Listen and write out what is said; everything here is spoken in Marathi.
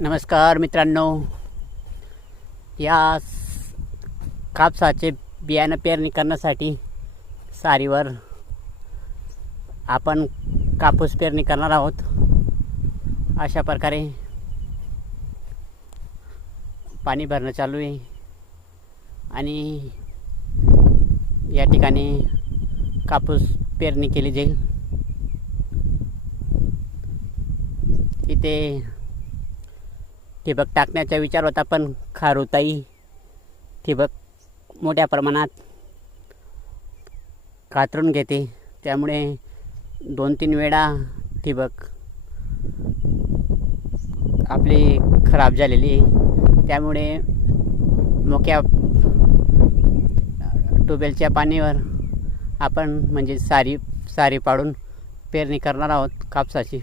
नमस्कार मित्रांनो, या कापसाचे बियाणं पेरणी करण्यासाठी सारीवर आपण कापूस पेरणी करणार आहोत। अशा प्रकारे पाणी भरणं चालू आहे आणि या ठिकाणी कापूस पेरणी केली जाईल। इथे ठिबक टाकण्याचा विचार होता, पण खारुताई ठिबक मोठ्या प्रमाणात कातरून घेते, त्यामुळे 2-3 वेळा ठिबक आपली खराब झालेली आहे। त्यामुळे मोक्या ट्यूबवेलच्या पाण्यावर आपण म्हणजे सारी पाडून पेरणी करणार आहोत कापसाची।